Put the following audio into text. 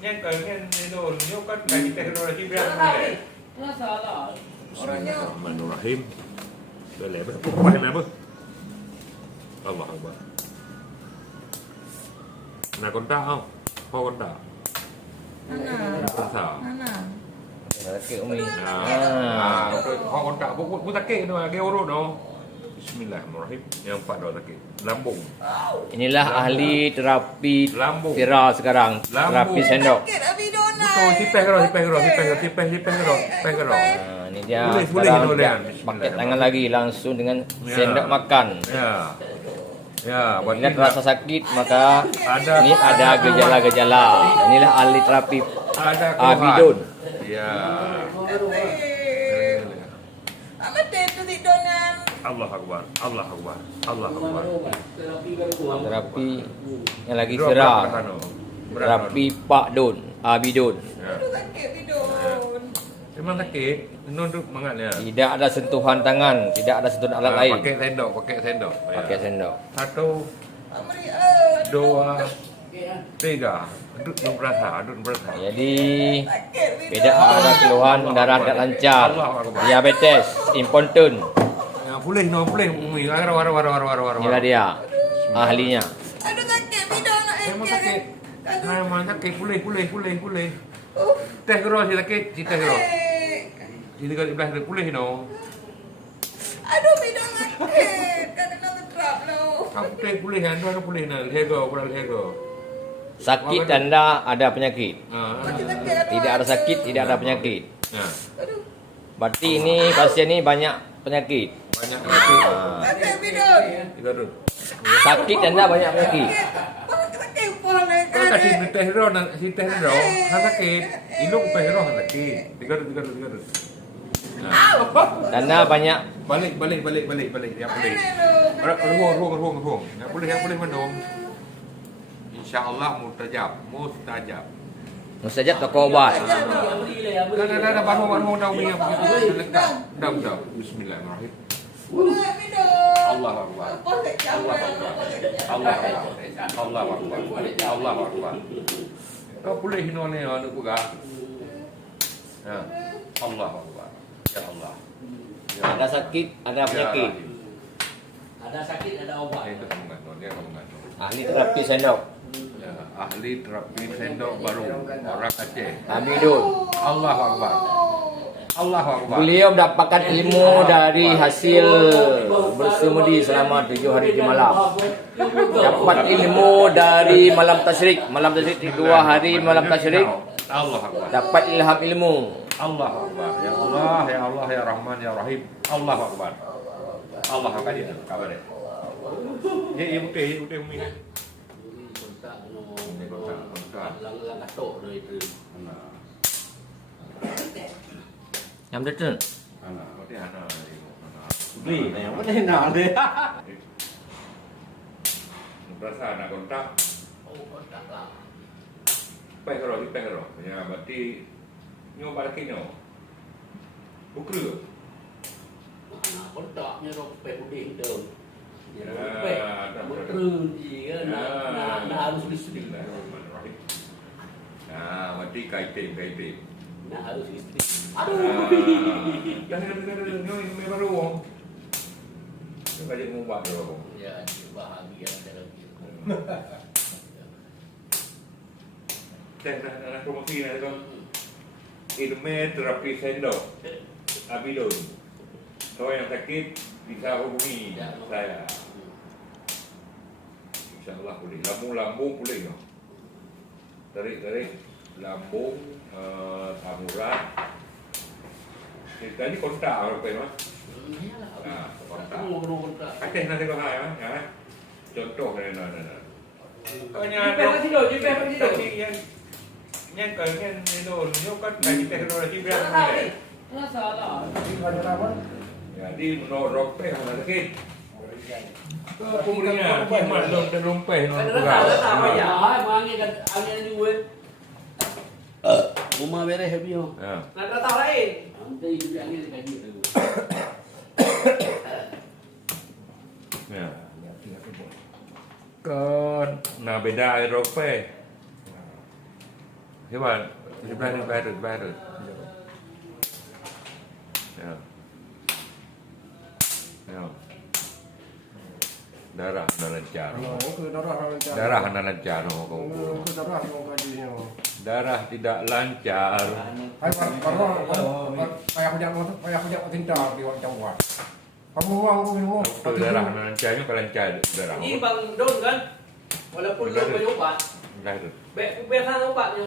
Bismillahirrahmanirrahim. Boleh apa? Faham apa? Allah Akbar. Nak kontak tau? Kau kontak? Kontak. Sakit umi. Kau kontak. Pun sakit tu. Lagi urut tu. Bismillahirrahmanirrahim. Yang empat dah sakit. Lambung. Inilah ahli terapi Lambung. viral sekarang. Lambung. Terapi sendok. Betul. Sipeh kerok. Ini dia Boleh sekarang boleh. dia pakai tangan lagi langsung dengan sendok makan. Ya. Bila terasa sakit maka Ada- ini ada gejala-gejala. Inilah ahli terapi Ada Abidun. Ya. Allah Akbar. Terapi yang lagi Dua viral. berat. Terapi Pak Don, Abidun. Ya. Memang sakit. Nunduk mangatnya. Tidak ada sentuhan tangan, tidak ada sentuhan alat lain. Pakai sendok. Ya. Pakai sendok. 1, 2, 3. Duduk berasa. Jadi tidak ada keluhan darah tidak lancar, diabetes, impoten. Ya, boleh. Umi. War. Inilah dia ahlinya. Memang sakit. Memang sakit. Boleh. Teh kerok si sakit. Si teh kerok. Di dekat belah dia boleh no. Kamu teh boleh kan? Tuan boleh nak. Lego. Sakit tanda ada penyakit. Tidak ada sakit, tidak ada penyakit. Ya. Berarti ini pasien ini banyak penyakit. Banyak sakit. Tiga tu. Sakit tanda banyak penyakit. Kalau kasih si teh hero, han sakit. Ilung teh hero han sakit. Tiga tu. Tanda banyak. Balik. Ya boleh. Ruang. Ya boleh minum. InsyaAllah mustajab. Mustajab toko obat. Dah baru dah umi yang begitu. Dah. Bismillahirrahmanirrahim. Allah Akbar. Kau boleh hino ni anu buka. Ya. Allah Akbar. Ya Allah. Ada sakit, ada penyakit. Ada sakit, ada obat. Itu dia kamu ngandung. Ahli terapi sendok. Ya, ahli terapi sendok baru orang Aceh. Abidun. Allah Akbar. Beliau mendapatkan ilmu dari hasil bersemedi selama 7 hari 7 malam. Dapat ilmu dari malam tasyrik. Malam tasyrik 2 hari malam tasyrik. Allah Akbar. Dapat ilham ilmu. Allah Akbar. Ya Allah, ya Rahman, ya Rahim. Allah Akbar. Allah Akbar dia kabar dia. Ya, putih umi kan. Lang atok dari itu. Yang betul. Putih ana. Beli, yang mana nak dia? Berasa nak kontak. Oh, kontak lah. Pengero. Ya, berarti nyoba lagi no. Buku. Nah, kontaknya ropek puding tu. Ya, Ropek. Betul dia nak harus listrik. Bismillahirrahmanirrahim. Nah, berarti kaitin. Nak harus listrik. Dah ni baru wong. Kita jadi mubah dulu. Ya, bahagia dalam hidup. Dan promosi ni tu. Ilmu terapi sendok. Abidun. Kalau yang sakit bisa hubungi saya. InsyaAllah boleh. Lambung boleh no. Tarik lambung, tamuran. Kita ni kontak apa mas? Kontak. Aceh nanti kau hai mas, ya. Contoh ni Kau yang kau ni tu kan lagi teknologi berapa ni? Jadi menurut rompeh mana sakit? Kemudian kiamat dan rompeh nak Rumah beres habis oh. Nak tahu lain. Nanti hidup yang ni gaji tu. Ya. Kan nak beda rompeh. Hebat. Sebelah tu. Ya. Ya. Darah anda lancar. Darah anda lancar. Darah tidak lancar. Betul, darah anda lancarnya kalau lancar darah. Ini Bang Don kan, walaupun belum punya ubat, Dah tu. biasa ubatnya